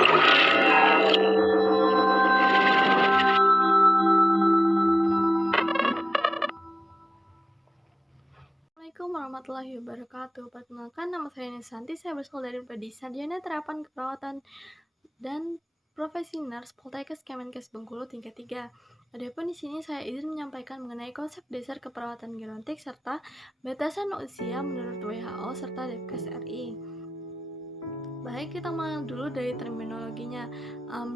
Assalamualaikum warahmatullahi wabarakatuh. Perkenalkan, nama saya Nisanti. Saya berasal dari Prodi Sarjana Terapan Keperawatan dan Profesi Nurse Poltekkes Kemenkes Bengkulu tingkat 3. Adapun di sini saya izin menyampaikan mengenai konsep dasar keperawatan gerontik serta batasan usia menurut WHO serta Depkes RI. Baik, kita mulai dulu dari terminologinya.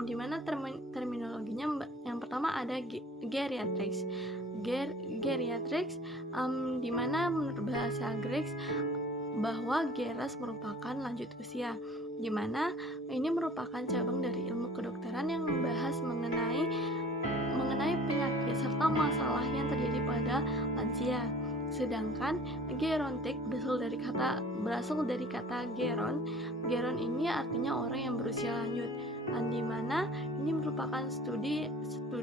Di mana terminologinya yang pertama ada geriatrics. Geriatrics, di mana menurut bahasa Grek bahwa geras merupakan lanjut usia, di mana ini merupakan cabang dari ilmu kedokteran yang membahas mengenai penyakit serta masalah yang terjadi pada lansia. Sedangkan gerontik berasal dari kata geron. Geron ini artinya orang yang berusia lanjut, di mana ini merupakan studi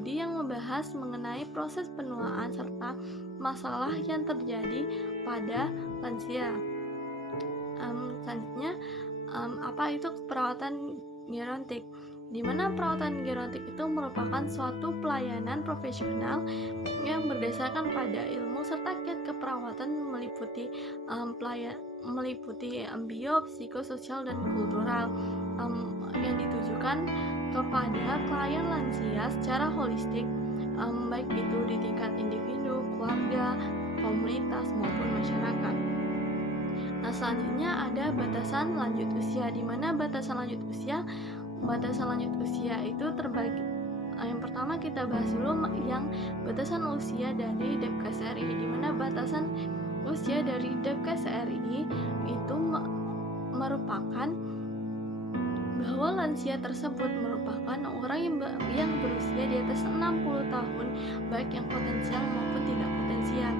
yang membahas mengenai proses penuaan serta masalah yang terjadi pada lansia. Selanjutnya, apa itu perawatan gerontik? Di mana perawatan gerontik itu merupakan suatu pelayanan profesional yang berdasarkan pada ilmu serta kiat keperawatan meliputi bio, psikososial, dan kultural yang ditujukan kepada klien lansia secara holistik, baik itu di tingkat individu, keluarga, komunitas, maupun masyarakat. Nah, selanjutnya ada batasan lanjut usia, di mana batasan lanjut usia itu terbagi. Yang pertama kita bahas dulu yang batasan usia dari Depkes RI, di mana batasan usia dari Depkes RI itu merupakan bahwa lansia tersebut merupakan orang yang berusia di atas 60 tahun, baik yang potensial maupun tidak potensial.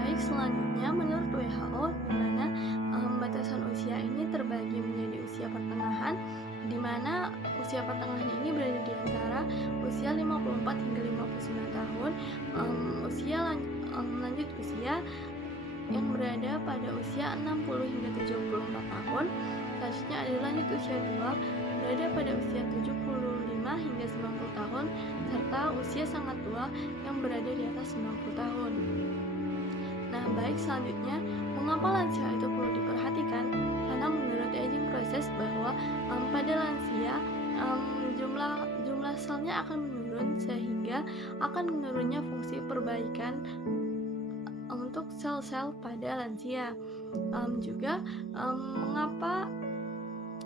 Baik, selanjutnya menurut WHO, di mana batasan usia ini terbagi menjadi usia pertengahan, di mana usia pertengahan ini berada di antara usia 54 hingga 59 tahun, lanjut usia yang berada pada usia 60 hingga 74 tahun. Selanjutnya ada lanjut usia 2 berada pada usia 75 hingga 90 tahun, serta usia sangat tua yang berada di atas 90 tahun. Nah, baik, selanjutnya mengapa lansia itu perlu diperhatikan? Karena menurut aging process bahwa pada lansia jumlah selnya akan menurun, sehingga akan menurunnya fungsi perbaikan untuk sel-sel pada lansia. Juga mengapa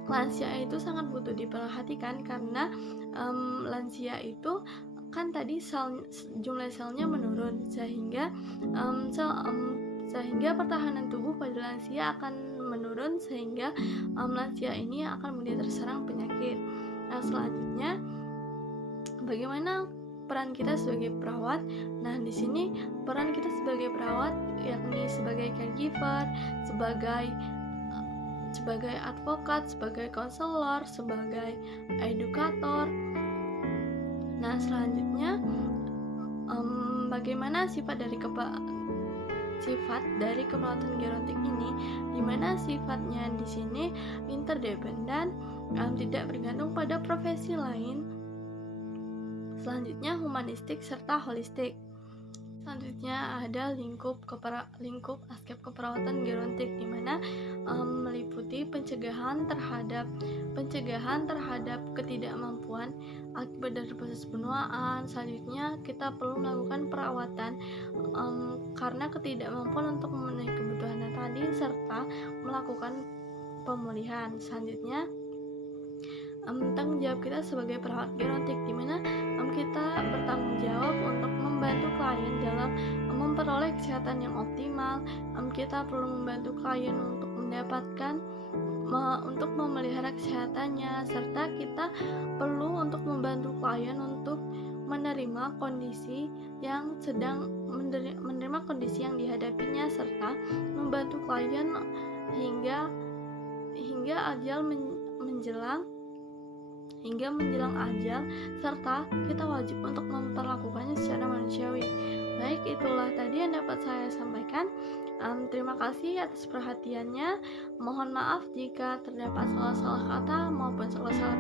lansia itu sangat butuh diperhatikan, karena lansia itu kan tadi jumlah selnya menurun, sehingga pertahanan tubuh pada lansia akan menurun, sehingga lansia ini akan mudah terserang penyakit. Nah, selanjutnya bagaimana peran kita sebagai perawat? Nah, di sini peran kita sebagai perawat yakni sebagai caregiver, sebagai advokat, sebagai konselor, sebagai edukator. Nah, selanjutnya bagaimana sifat dari keperawatan gerontik ini, di mana sifatnya di sini interdependen, tidak bergantung pada profesi lain. Selanjutnya humanistik serta holistik. Selanjutnya ada lingkup aspek keperawatan gerontik, di mana meliputi pencegahan terhadap ketidakmampuan akibat dari proses penuaan. Selanjutnya kita perlu melakukan perawatan karena ketidakmampuan untuk memenuhi kebutuhan tadi, serta melakukan pemulihan. Selanjutnya tanggung jawab kita sebagai perawat gerontik, di mana kita bertanggung jawab untuk membantu klien dalam memperoleh kesehatan yang optimal. Kita perlu membantu klien untuk untuk memelihara kesehatannya, serta kita perlu untuk membantu klien untuk menerima kondisi yang dihadapinya, serta membantu klien hingga ajal menjelang ajal, serta kita wajib untuk memperlakukannya secara manusiawi. Baik, itulah tadi yang dapat saya sampaikan. Terima kasih atas perhatiannya. Mohon maaf jika terdapat salah-salah kata maupun salah-salah